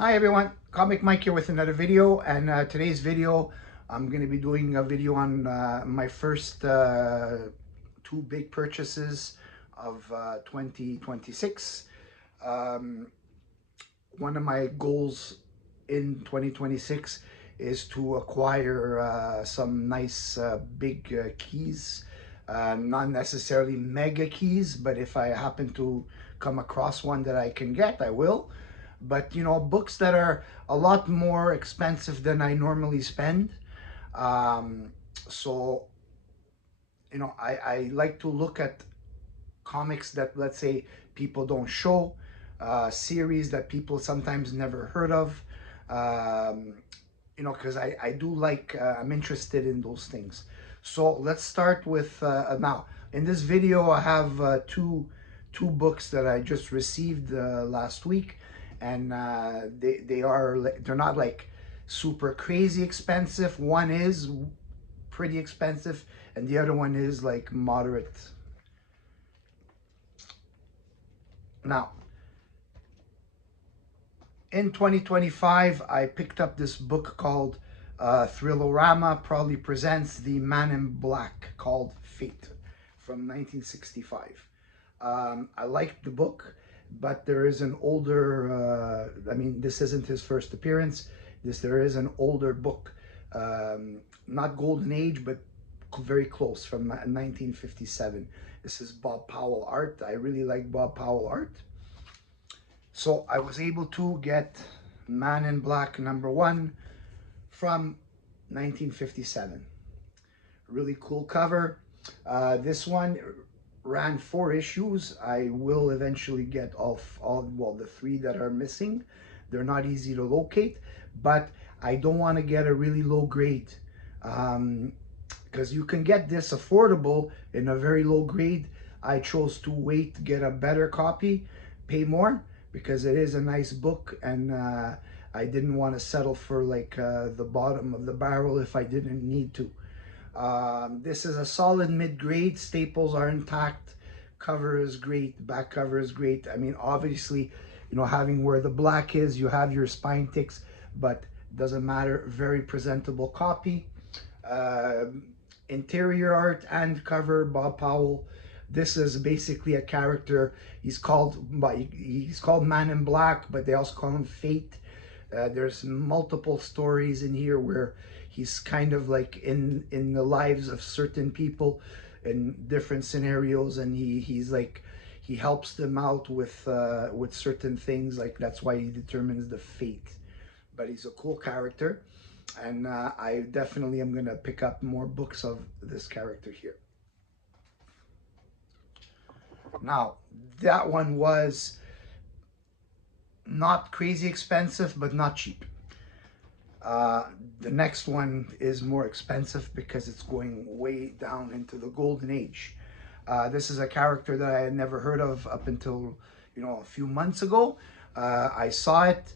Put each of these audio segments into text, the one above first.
Hi everyone, Comic Mike here with another video, and today's video I'm going to be doing a video on my first two big purchases of 2026. Um, One of my goals in 2026 is to acquire some nice big keys, not necessarily mega keys, but if I happen to come across one that I can get, I will. But you know, books that are a lot more expensive than I normally spend. Um, so you know, I like to look at comics that, let's say, people don't show, series that people sometimes never heard of. Um, you know, because I do like, I'm interested in those things. So let's start with now. In this video, I have two books that I just received last week, and they're not like super crazy expensive. One is pretty expensive, and the other one is like moderate. Now, in 2025, I picked up this book called Thrillerama Proudly Presents The Man in Black Called Fate from 1965. I liked the book, but there is an older, this isn't his first appearance. There is an older book, not Golden Age, but very close, from 1957. This is Bob Powell art. I really like Bob Powell art. So I was able to get Man in Black #1 from 1957. Really cool cover. This one ran 4 issues. I will eventually get well, the 3 that are missing. They're not easy to locate, but I don't want to get a really low grade, because you can get this affordable in a very low grade. I chose to wait to get a better copy, pay more, because it is a nice book, and I didn't want to settle for like the bottom of the barrel if I didn't need to. This is a solid mid-grade. Staples are intact. Cover is great. Back cover is great. I mean, obviously, you know, having where the black is, you have your spine ticks, but doesn't matter. Very presentable copy. Uh, Interior art and cover, Bob Powell. This is basically a character. He's called Man in Black, but they also call him Fate. There's multiple stories in here where he's kind of like in the lives of certain people in different scenarios, and he's like, he helps them out with certain things. Like, that's why he determines the fate. But he's a cool character, and I definitely am gonna pick up more books of this character here. Now, that one was not crazy expensive, but not cheap. Uh, the next one is more expensive because it's going way down into the golden age. This is a character that I had never heard of up until, you know, a few months ago. I saw it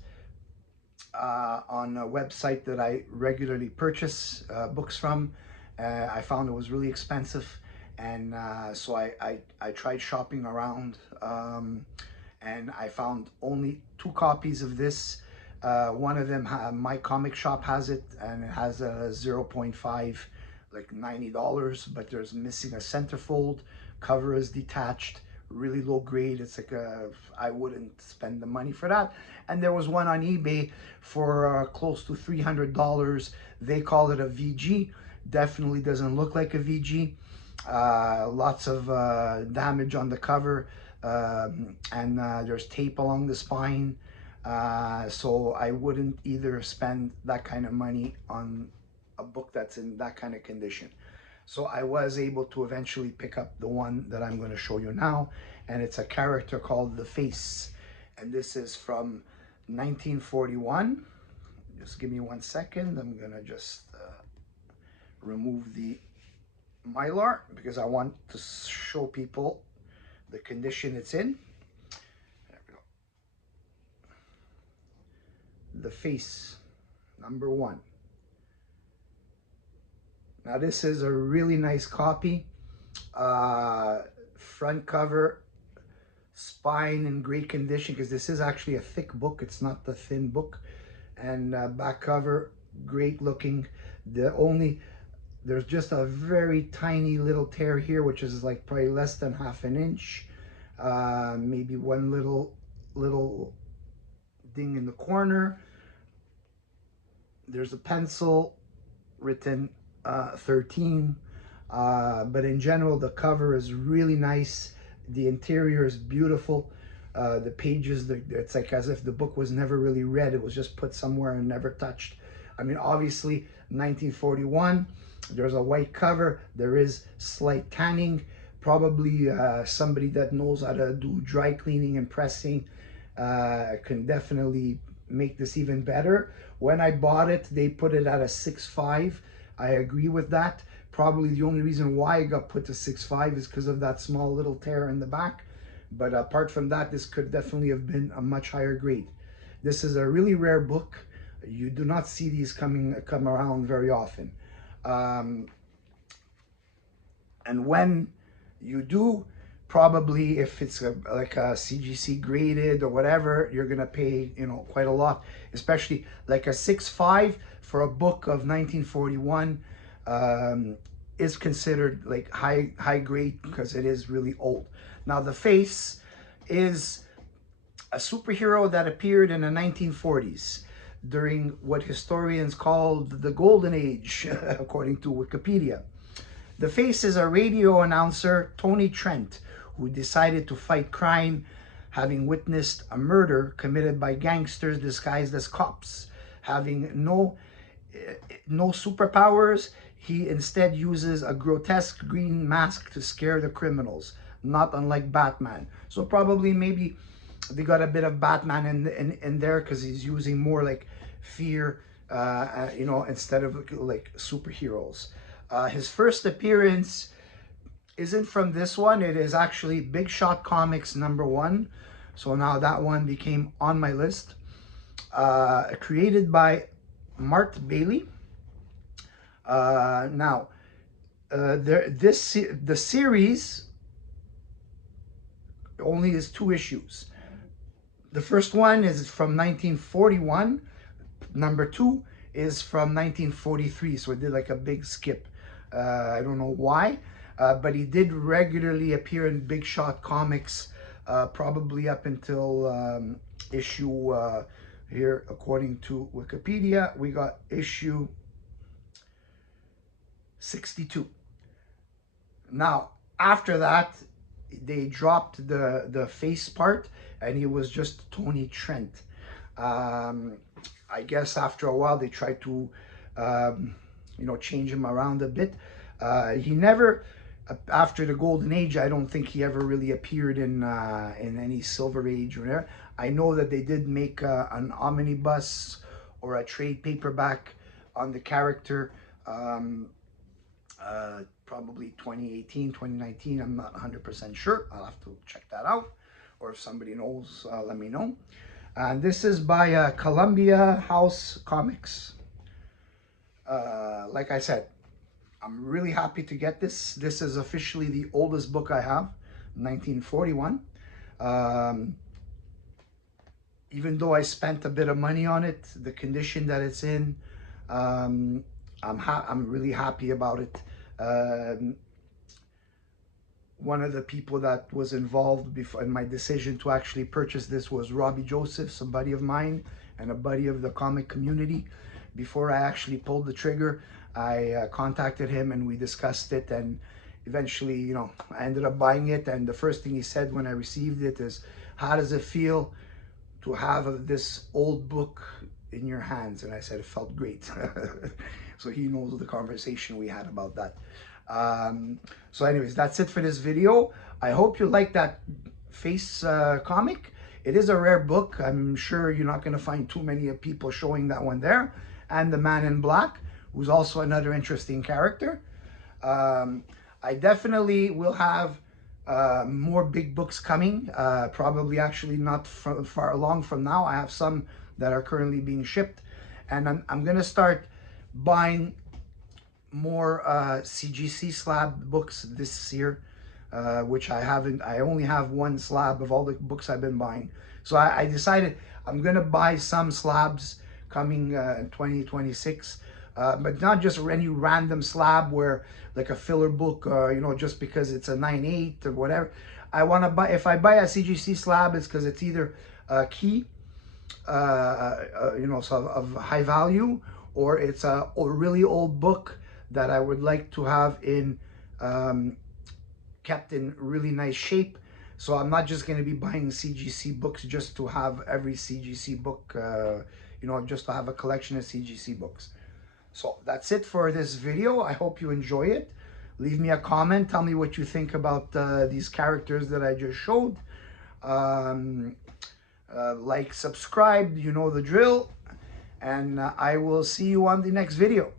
on a website that I regularly purchase books from. I found it was really expensive, and so I tried shopping around, and I found only 2 copies of this. One of them, my comic shop has it, and it has a 0.5, like $90, but there's missing a centerfold. Cover is detached, really low grade. It's like I wouldn't spend the money for that. And there was one on eBay for close to $300. They call it a VG. Definitely doesn't look like a VG. Lots of damage on the cover, and there's tape along the spine. So I wouldn't either spend that kind of money on a book that's in that kind of condition. So I was able to eventually pick up the one that I'm going to show you now, and it's a character called The Face, and this is from 1941. Just give me 1 second. I'm going to just remove the Mylar because I want to show people the condition it's in. There we go. The Face, #1. Now this is a really nice copy. Front cover, spine in great condition, because this is actually a thick book. It's not the thin book. And back cover, great looking. There's just a very tiny little tear here, which is like probably less than half an inch. Maybe one little ding in the corner. There's a pencil written 13. But in general, the cover is really nice. The interior is beautiful. The pages, it's like as if the book was never really read. It was just put somewhere and never touched. I mean, obviously, 1941, there's a white cover. There is slight tanning. Probably somebody that knows how to do dry cleaning and pressing can definitely make this even better. When I bought it, they put it at a 6.5. I agree with that. Probably the only reason why it got put to 6.5 is because of that small little tear in the back. But apart from that, this could definitely have been a much higher grade. This is a really rare book. You do not see these come around very often. And when you do, probably if it's like a CGC graded or whatever, you're gonna pay, you know, quite a lot. Especially like a 6.5 for a book of 1941 is considered like high grade because it is really old. Now the face is a superhero that appeared in the 1940s during what historians called the Golden Age, according to Wikipedia. The face is a radio announcer, Tony Trent, who decided to fight crime, having witnessed a murder committed by gangsters disguised as cops. Having no superpowers, he instead uses a grotesque green mask to scare the criminals, not unlike Batman. So probably maybe they got a bit of Batman in there because he's using more like fear, you know, instead of like superheroes. His first appearance isn't from this one. It is actually Big Shot Comics #1. So now that one became on my list. Created by Mart Bailey. The series only is 2 issues. The first one is from 1941. #2 is from 1943. So it did like a big skip. I don't know why, but he did regularly appear in Big Shot Comics, probably up until issue here, according to Wikipedia, we got issue 62. Now, after that, they dropped the face part, and he was just Tony Trent. I guess after a while, they tried to, you know, change him around a bit. He never, after the Golden Age, I don't think he ever really appeared in any Silver Age or whatever. I know that they did make an omnibus or a trade paperback on the character, probably 2018, 2019. I'm not 100% sure. I'll have to check that out. Or if somebody knows, let me know. And this is by Columbia House Comics. Like I said, I'm really happy to get this. This is officially the oldest book I have, 1941. Even though I spent a bit of money on it, the condition that it's in, I'm really happy about it. One of the people that was involved in my decision to actually purchase this was Robbie Josephs, a buddy of mine and a buddy of the comic community. Before I actually pulled the trigger, I contacted him and we discussed it, and eventually, you know, I ended up buying it. And the first thing he said when I received it is, how does it feel to have this old book in your hands? And I said it felt great. So he knows the conversation we had about that. So anyways, that's it for this video. I hope you like that face comic. It is a rare book. I'm sure you're not going to find too many people showing that one there. And the Man in Black, who's also another interesting character. I definitely will have more big books coming. Probably actually not far along from now. I have some that are currently being shipped. And I'm going to start buying more CGC slab books this year. which I only have one slab of all the books I've been buying. So I decided I'm gonna buy some slabs coming in 2026, but not just any random slab where like a filler book, you know, just because it's a 9/8 or whatever. I want to buy, if I buy a CGC slab, it's because it's either a key, you know, so of high value, or it's a really old book that I would like to have in kept in really nice shape. So I'm not just going to be buying CGC books just to have every CGC book, you know, just to have a collection of CGC books. So that's it for this video. I hope you enjoy it. Leave me a comment. Tell me what you think about these characters that I just showed. Like, subscribe, you know the drill. And I will see you on the next video.